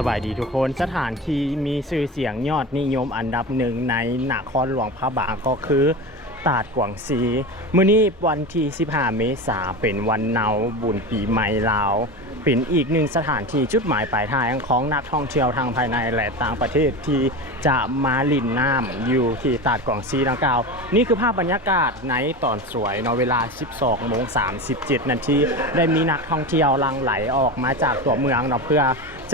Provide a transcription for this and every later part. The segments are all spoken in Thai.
สบายดีทุกคนสถานที่มีชื่อเสียงยอดนิยมอันดับหนึ่งในนครหลวงพระบางก็คือ ตาดกวางซีมื้อนี้วันที่ 15 เมษาเป็นวันเนาบุญปีใหม่ลาว เป็นอีกหนึ่งสถานที่จุดหมายปลายทางของนักท่องเที่ยวทางภายในและต่างประเทศที่จะมาลินน้ำอยู่ที่ตาดกวางซีดังกล่าว นี่คือภาพบรรยากาศในตอนสวยเนาะเวลา 12โมง37 นาทีได้มีนักท่องเที่ยวลังไหลออกมาจากตัวเมืองเนาะเพื่อ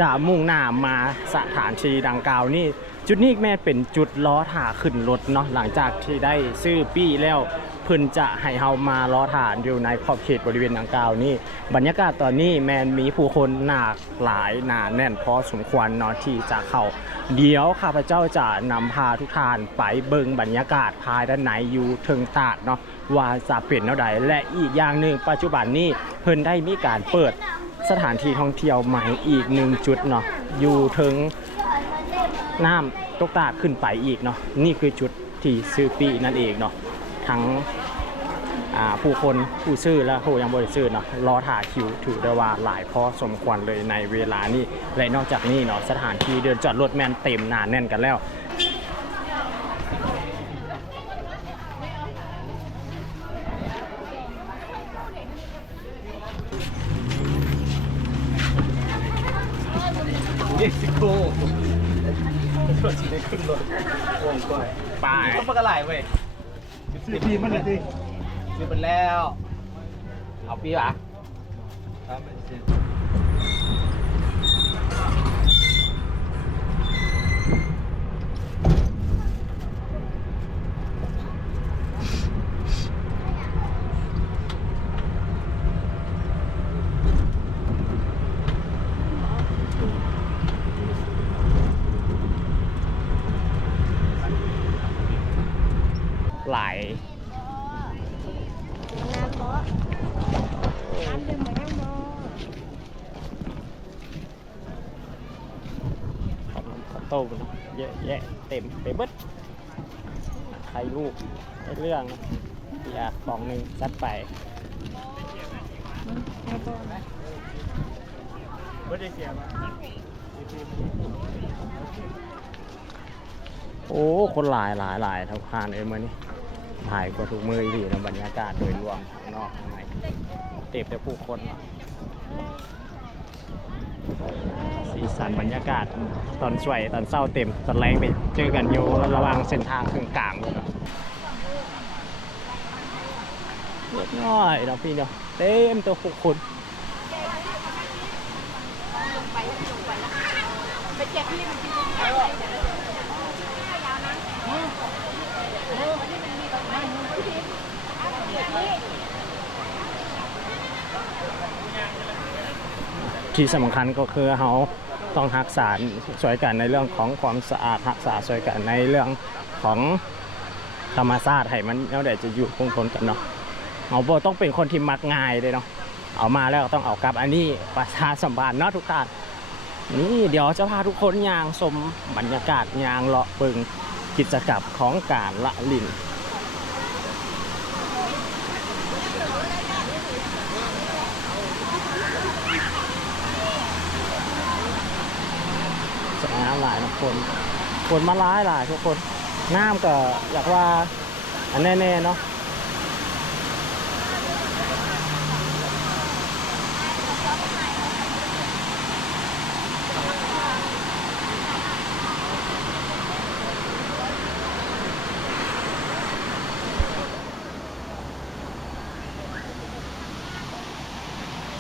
จะมุ่งหน้ามาสถานที่ดังกล่าวนี่ จุดนี้แม่เป็นจุดล้อถ่าขึ้นรถเนาะหลังจากที่ได้ซื้อปี้แล้วเพิ่นจะให้เฮามาล้อถ่านอยู่ในขอบเขตบริเวณดังกล่าวนี่บรรยากาศตอนนี้แมนมีผู้คนหนาหลายหนาแน่นพอสมควรเนาะที่จะเข้าเดี๋ยวข้าพเจ้าจะนำพาทุกท่านไปเบิ่งบรรยากาศภายด้านในอยู่เทิงตาดเนาะว่าจะเป็นเท่าใดและอีกอย่างหนึ่งปัจจุบันนี้เพิ่นได้มีการเปิดสถานที่ท่องเที่ยวใหม่อีกหนึ่งจุดเนาะอยู่ถึง น้ำตกตาขึ้นไปอีกเนาะนี่คือจุดที่ซื้อปีนั่นเองเนาะทั้งผู้คนผู้ซื้อและผู้ยังบริซื้อเนาะรอถ่าคิวถือได้ว่าหลายพอสมควรเลยในเวลานี้และนอกจากนี้เนาะสถานที่เดินจอดรถแมนเต็มหนาแน่นกันแล้ว เม็กซิโกรถได้ขึ้นรถ วงก้อยไปต้องปากกระไหลเว้ยซื้อทีมันเลยดิซื้อไปแล้ว เอาปีปะหลาย น้ำบ่น้ำดื่มเหมือนน้ำบ่ ข นมข้าวต้มเยอะแยะเต็มไปเบิดใครลูกได้เรื่องอยากกล่องหนึ่งจัดไปไม่ได้เสียมาโอ้ คนหลายหลายหลายทุกทานเอ้ยมื่อนี้ถ่ายก็ทุกมือดีนะบรรยากาศโดยรวมข้างนอกข้างในเต็มไปผู้คนเนาะ สีสันบรรยากาศตอนสวยตอนเศร้าเต็ม ตอนแรงไปเจอกันอยู่ระหว่างเส้นทางครึ่งกลางเลยเนาะเล็กน้อยเนาะพี่เนาะเต็มตัวผู้คนที่สำคัญก็คือเขา ต้องรักษาสวยกันในเรื่องของความสะอาดรักษาสวยกันในเรื่องของธรรมชาติให้มันแล้วแต่จะอยู่คงทนกันเนาะเอาโบต้องเป็นคนที่มักง่ายเลยเนาะเอามาแล้วต้องเอากลับอันนี้ประชาสัมพันธ์เนาะทุกท่านนี่เดี๋ยวจะพาทุกคนยางชมบรรยากาศยางเลาะเบิงกิจกรรมของการละลิน สวยงามหลายนะ คนคนมาร้ายหลายทุกคนน้ำก็อยากว่าอันแน่ๆเนาะ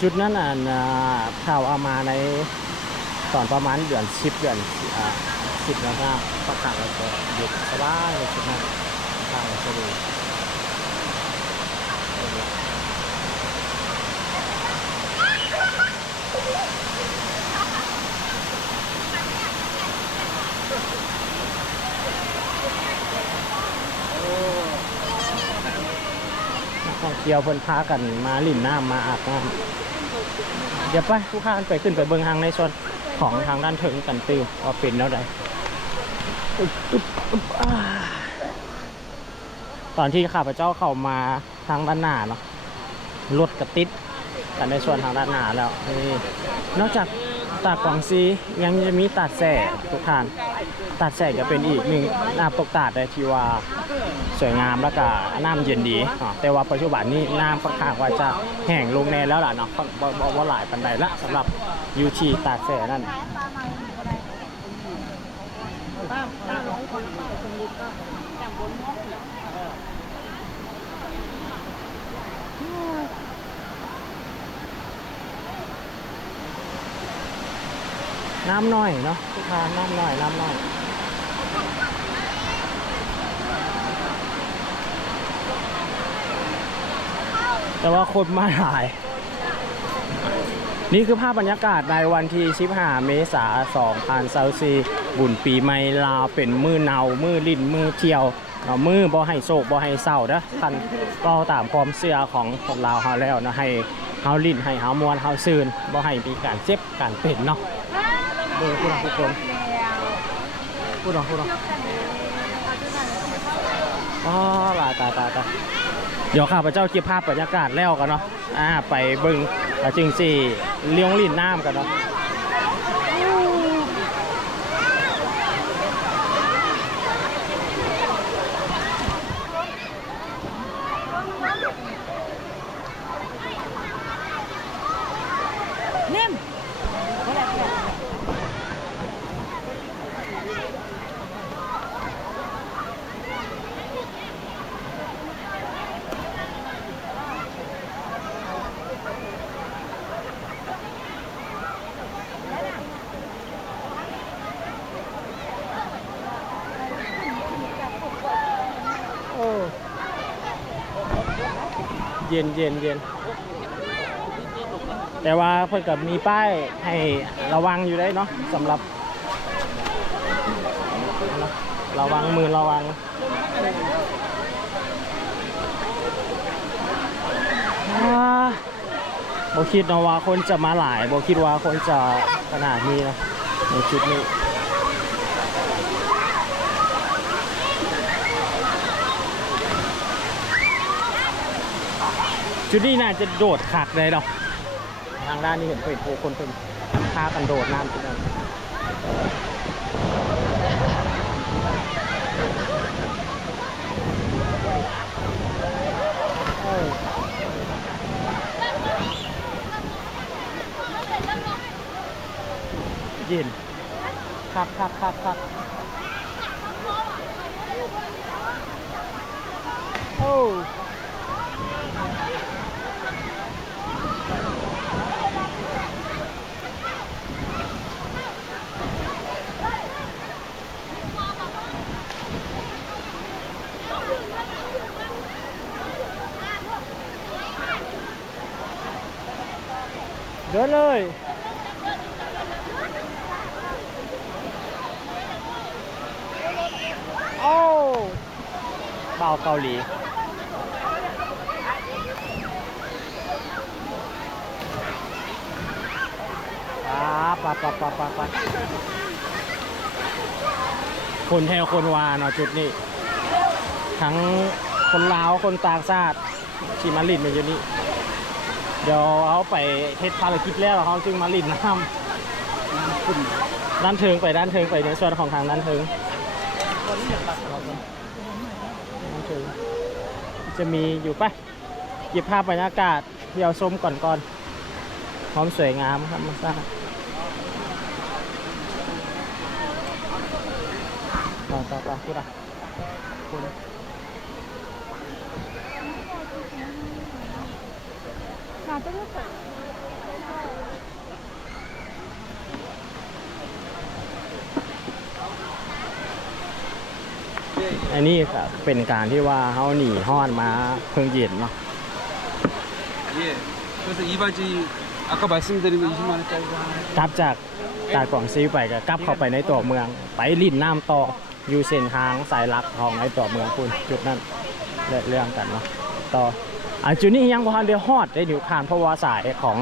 จุดนั้นอะนะข่าวเอามาใน ตอนประมาณเดือนสิบเดือนอ่าสิบแล้วก็ประกาศแล้วก็หยุดสบายเลยใช่ไหมทางสะดวกท่องเที่ยวเพิ่นพากันมาลิ่นน้ำมาอาบน้ำเดี๋ยวไปผู้ข้านไปขึ้นไปเบิงทางในส่วน ของทางด้านถึงกันติวว่าเป็นแล้วได้ตอนที่ข้าพเจ้าเข้ามาทางด้านหน้าเนาะรถกระติดกันในส่วนทางด้านหน้าแล้วนี่นอกจากตาดกวางซียังจะมีตาดแส่ทุกท่าน ตาดแส่ก็เป็นอีกหนึ่งน้ำตกตาดได้ที่ว่าสวยงามแล้วก็น้ำเย็นดีอ๋อแต่ว่าปัจจุบันนี้น้ำค่อนข้างว่าจะแห้งลงแน่แล้วล่ะเนาะบ่บ่บ่บ่หลายปันใดละสำหรับยูทีตากแสนั่นน้ำน้อยเนาะทุกทานน้ำน้อยน้ำน้อย แต่ว่าคนมาหลาย นี่คือภาพบรรยากาศในวันที่15เมษายน2024บุญปีใหม่ลาวเป็นมือเนา มือลิ้น มือเที่ยวเนาะมือบ่ให้โศกบ่ให้เศร้านะท่านก็ตามความเชื่อของคนลาวเฮาแล้วนะให้เฮาลิ้นให้เฮามวนเฮาซื่นบ่ให้มีการเจ็บการเป็นเนาะเด้อผู้นทุกคนผู้นผู้น อ๋อลายตายตายตายเดี๋ยวข้าพเจ้าเก็บภาพบรรยากาศแล้วกันเนาะอ่าไปเบึงจึงสี่เลี้ยงลินน้ำกันเนาะ เย็นเย็นเย็นแต่ว่าเพิ่นกับมีป้ายให้ระวังอยู่ได้เนาะสำหรับ ระวังมือระวังอ่าบคิดนะว่าคนจะมาหลายบคิดว่าคนจะขนาดนี้นะในชุดนี้ จุดนี้น่าจะโดดขักเลยเนาะทางด้านนี้เห็นเป็นโพคนเป็นพากันโดดน้ำจุดนั้นเอ้ยเย็นคักคักคักคักโอ้ เดินเลยโอ้เบาเกาหลีปะปะปะปะปะคนแถวคนวาเนาะจุดนี้ ทั้งคนลาวคนต่างชาติที่มาลินมาอยู่นี่ เดี๋ยวเขาไปเทศภารกิจแล้วเขาจึงมาลินน้ำขึ้นด้านเทิงไปด้านเทิงไปในส่วนของทางด้านเทิงด้านเทิงจะมีอยู่ปะหยิบภาพบรรยากาศเที่เราชมก่อนก่อนพร้อมสวยงามครับมาสร้างต่อต่อต่อพูดอะพูด ขาจะไม่เปิด อันนี้ก็เป็นการที่ว่าเขาหนีห้อนมาเพิ่งเย็นเนาะ 예. 그래서 이 바지 아까 말씀드린 거 20만 원짜리 하나 กลับจากตาดกล่องซีไปก็กลับเข้าไปในตัวเมือง ไปลิ่นน้ำต่ออยู่เส้นทางสายหลักของในตัวเมืองคุณจุดนั้นเรื่องกันเนาะต่อ อ่าจุดนี้ยังบ่ทันได้ฮอดได้ดิวคานเพราะว่าสายของ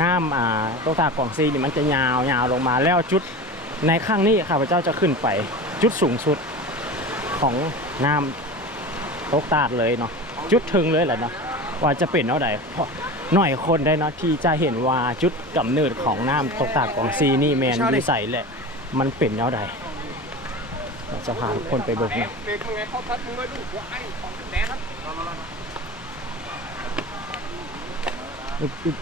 น้ำอ่าตกตากของซีนี่มันจะยาวยาวลงมาแล้วจุดในข้างนี้ข้าพเจ้าจะขึ้นไปจุดสูงสุดของน้ำตกตาดเลยเนาะจุดถึงเลยแหละเนาะว่าจะเป็นเอาใดเพราะหน่อยคนได้เนาะที่จะเห็นว่าจุดกำเนิดของน้ำตกตาดของซีนี่แมนอยู่ใส่แหละมันเป็นเอาใดเราจะพาทุกคนไปเบิ่งนะเบรกมึงไงเขาทั อึบอึบ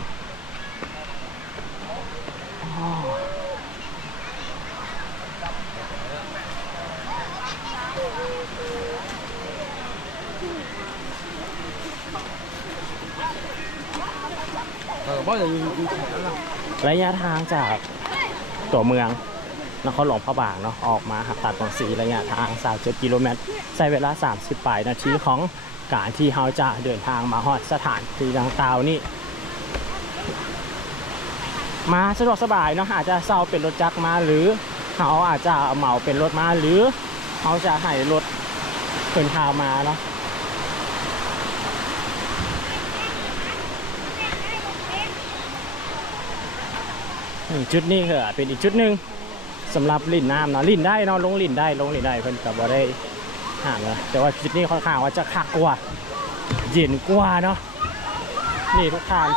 เออบ่างยินึ่ะระยะทางจากตัวเมืองนครหลวงพระบางเนาะออกมาหักตัดของสีระยะทาง 37 กิโลเมตรใช้เวลา 30ปลายนาทีของการที่เราจะเดินทางมาฮอดสถานที่ดังกล่าวนี่ มาสะดวกสบายเนาะอาจจะเช่าเป็นรถจักรมาหรือเขาอาจจะเหมาเป็นรถมาหรือเขาจะให้รถเดินทางมาเนาะนี่จุดนี้คือเป็นอีกจุดหนึ่งสำหรับลิ่นน้ำเนาะลิ่นได้เนาะลงลิ่นได้ลงลิ่นได้เพิ่นกับบ่ได้ห่างเลยแต่ว่าจุดนี้ค่อนข้างว่าจะคักกว่าเย็นกว่าเนาะนี่ทุกทาง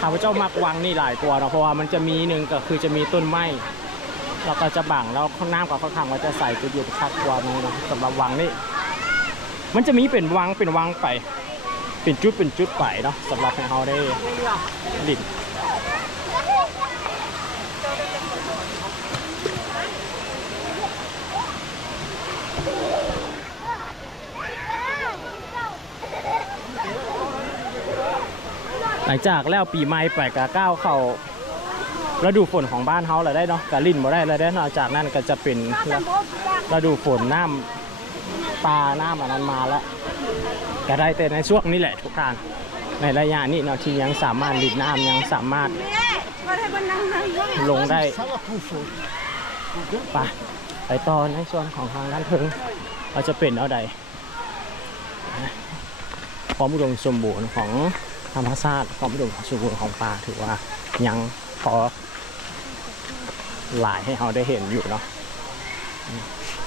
ข้าพเจ้ามักวังนี่หลายกว่าเนาะเพราะว่ามันจะมีหนึ่งก็คือจะมีต้นไม้แล้วก็จะบังแล้วข้างน้ำกับข้างทางว่าจะใส่จุดเย็นคักกว่านี้เนาะสำหรับวังนี่มันจะมีเป็นวังเป็นวังไป เป็นจุดเป็นจุดไปเนาะสำหรับให้เราได้ดิ่น หลังจากแล้วปีใหม่ไปกะก้าวเข้าฤดูฝนของบ้านเฮาแล้วได้เนาะกะลิ่นบ่ได้แล้วได้นอกจากนั้นก็จะเป็นฤดูฝนน้ำปลาน้ำอันนั้นมาแล้วก็ได้แต่ในช่วงนี้แหละทุกท่านในระยะนี้เนาะที่ยังสามารถลิดน้ำยังสามารถลงได้ไปไปต่อในส่วนของทางด้านเทิงเราจะเป็นเอาใดนะความอุดมสมบูรณ์ของ ธรรมชาติความอุดมสมบูรณ์ของป่าถือว่ายังพอหลายให้เราได้เห็นอยู่เนาะ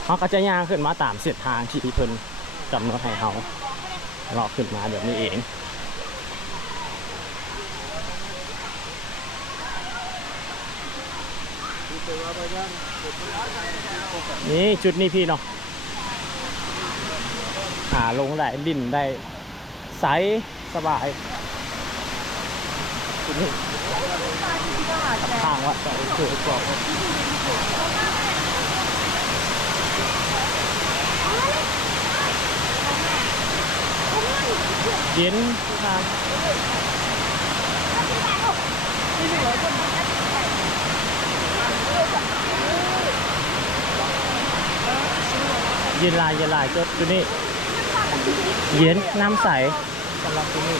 เขาก็จะย่างขึ้นมาตามเส้นทางที่เพิ่นกำหนดให้เราเลาะขึ้นมาแบบนี้เองนี่จุดนี้พี่เนาะหาลงได้ดินได้ใสสบาย จุดนี้ทางว่าจะสวยกว่าเย็นทางเย็นลายเย็นลายจดจุดนี้เย็นน้ำใสสำหรับที่นี่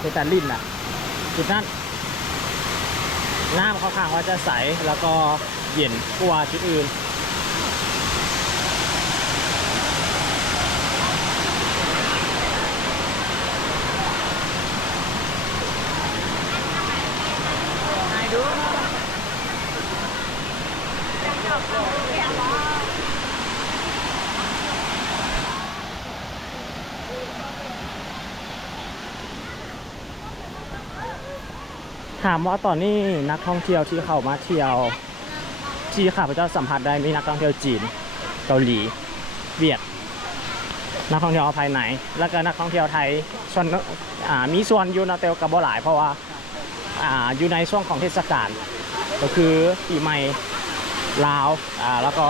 คุยวางนั่นเนาะเป็นตาลินน่ะจุดนั้นน้ำเขาข้างว่าจะใสแล้วก็เย็นกว่าจุดอื่นามว่าตอนนี้นักท่องเที่ยวที่เข้ามาเที่ยวที่ข้าพเจ้าสัมผัสได้มีนักท่องเที่ยวจีน เกาหลี เวียด นักท่องเที่ยวภายในแล้วก็นักท่องเที่ยวไทยส่วนมีส่วนอยู่นเตลกับบหลาย เพราะว่าอยู่ในช่วงของเทศกาลก็คือปีใหม่ลาวแล้วก็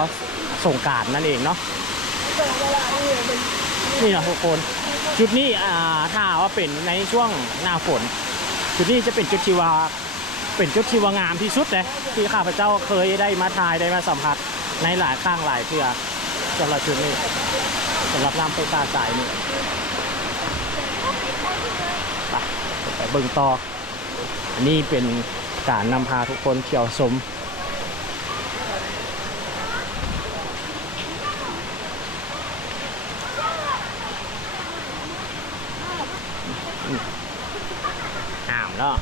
สงกรารนั่นเองเนาะนี่นะทุกคน จุดนี้ถ้าว่าเป็นในช่วงหน้าฝน จุดนี้จะเป็นจุดที่ว่าเป็นจุดที่ว่างามที่สุดเลยที่ข้าพเจ้าเคยได้มาทายได้มาสัมผัสในหลายข้างหลายเทือสำหรับจุดนี้สำหรับน้ำไปตาสายนี่ไปไปเบิ่งต่ออันนี้เป็นการนำพาทุกคนเที่ยวชม เนาะ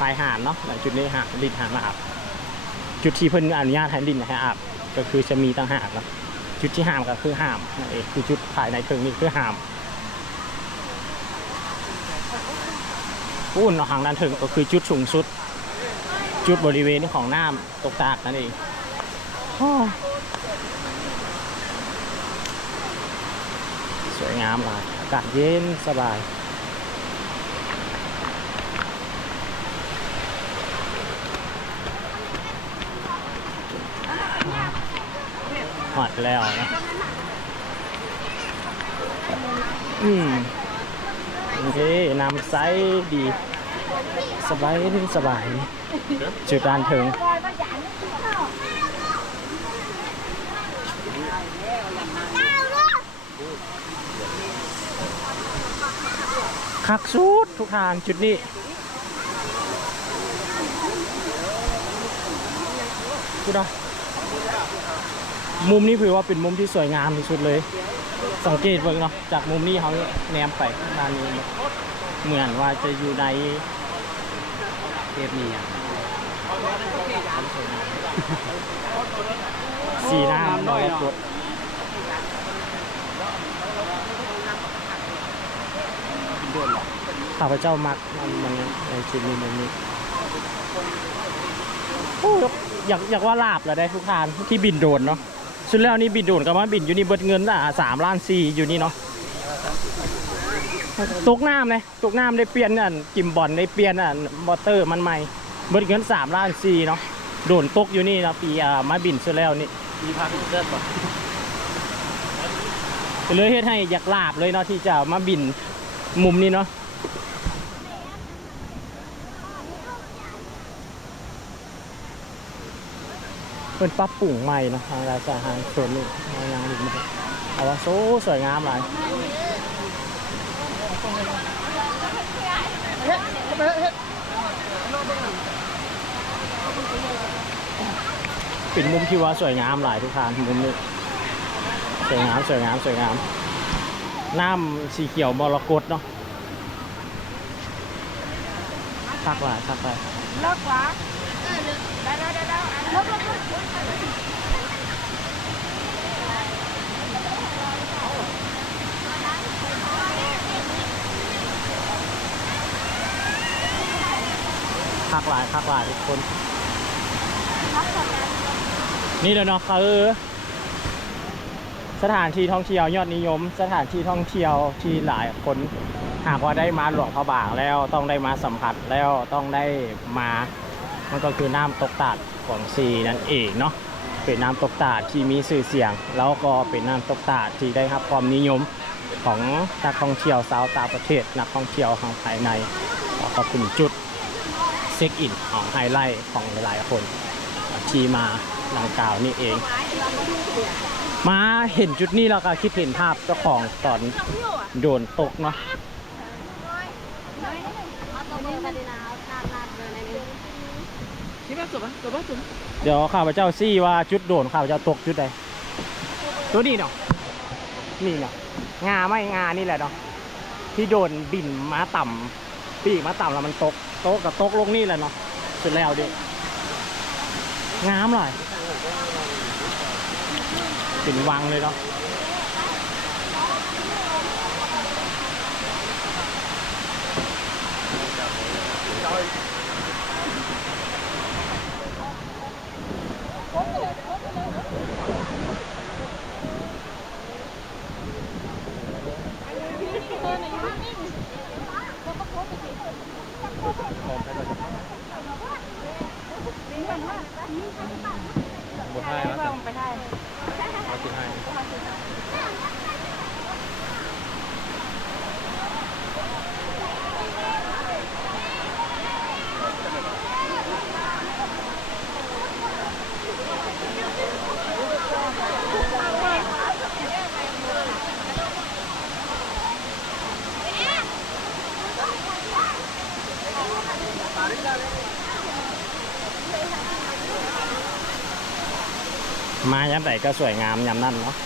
ปลายหามเนาะจุดนี้ห่ามลินห่ามอาบจุดที่เพิ่นอนุญาตให้ลินให้อาบก็คือจะมีต่างหากเนาะจุดที่ห่ามก็คือห่ามนั่นเองคือจุดภายในเทิงนี้คือห่ามอุ่นเนาะทางด้านถึงก็คือจุดสูงสุด จุดบริเวณของน้ำตกตากนั่นเองสวยงามมากอากาศเย็นสบาย หอดแล้วนะอืมโอเคน้ำใสดี สบายดีสบายจุดด้านถึงคักสุดทุกทางจุดนี้ดูนะ มุมนี้ถือว่าเป็นมุมที่สวยงามที่สุดเลย สังเกตเบิ่งเนาะจากมุมนี้เขาแนมไปด้านนี้เหมือนว่าจะอยู่ในเทปนี้อะสีน้ำน้อยกดข้าพเจ้ามักมันมันในชุดนี้มันนี้อยากอยากว่าลาบแล้วได้ทุกทานที่บินโดนเนาะ สุดแล้วนี่บินโดรนกับว่าบินอยู่นี่เบิดเงินอะสามล้านสี่อยู่นี่เนาะตกน้ำเลยตกน้ำได้เปลี่ยนอะกิมบอลได้เปลี่ยนอะมอเตอร์มันใหม่เบิดเงินสามล้านสี่เนาะโดนตกอยู่นี่เนาะปีอ่ามาบินสุดแล้วนี่มีพาพิเศษป่ะก็เลยเฮ็ดให้อยากลาบเลยเนาะที่จะมาบินมุมนี้เนาะ เป็นปรับปรุงใหม่นะทางราชาทางส่วนนี้ทางยางดินมันเอาว่าโซสวยงามหลายป็นมุมที่ว่าสวยงามหลายทุกทางมุมนี้สวยงามสวยงามสวยงามน้ำสีเขียวมรกตเนาะคักหลายคักหลายเลิกวะเออ เลิกได้ได้ได้ได้เลิกเลิกเลิกคักหลายคักหลายทุกคน นี่แหละเนาะคือ สถานที่ท่องเที่ยวยอดนิยม สถานที่ท่องเที่ยวที่หลายคนหากว่าได้มาหลวงพระบางแล้วต้องได้มาสัมผัสแล้วต้องได้มา มันก็คือน้ำตกตาดกวางซีนั่นเองเนาะเป็นน้ำตกตาดที่มีชื่อเสียง แล้วก็เป็นน้ำตกตาดที่ได้รับความนิยมของนักท่องเที่ยวชาวต่างประเทศนักท่องเที่ยวทางภายในแล้วก็เป็นจุดเช็คอินของไฮไลท์ของหลายๆคนที่มาดังกล่าวนี่เอง มาเห็นจุดนี้แล้วก็คิดเห็นภาพเจ้าของตอนโดนตกเนาะ บะจบะจบะเดี๋ยวข้าพเจ้าซี่ว่าจุดโดนข้าพเจ้าตกจุดใดตัวนี้เนาะนี่เนาะงาไม่งานี่แหละเนาะที่โดนบินมาต่ำปีกมาต่ำแล้วมันตกตกกับตกลงนี่แหละเนาะเสร็แล้วดิงามเลยเป็นวังเลยเนาะ หมดให้แล้วจ้ะมาสุดให้ มายามไหนก็สวยงามยามนั่นเนาะ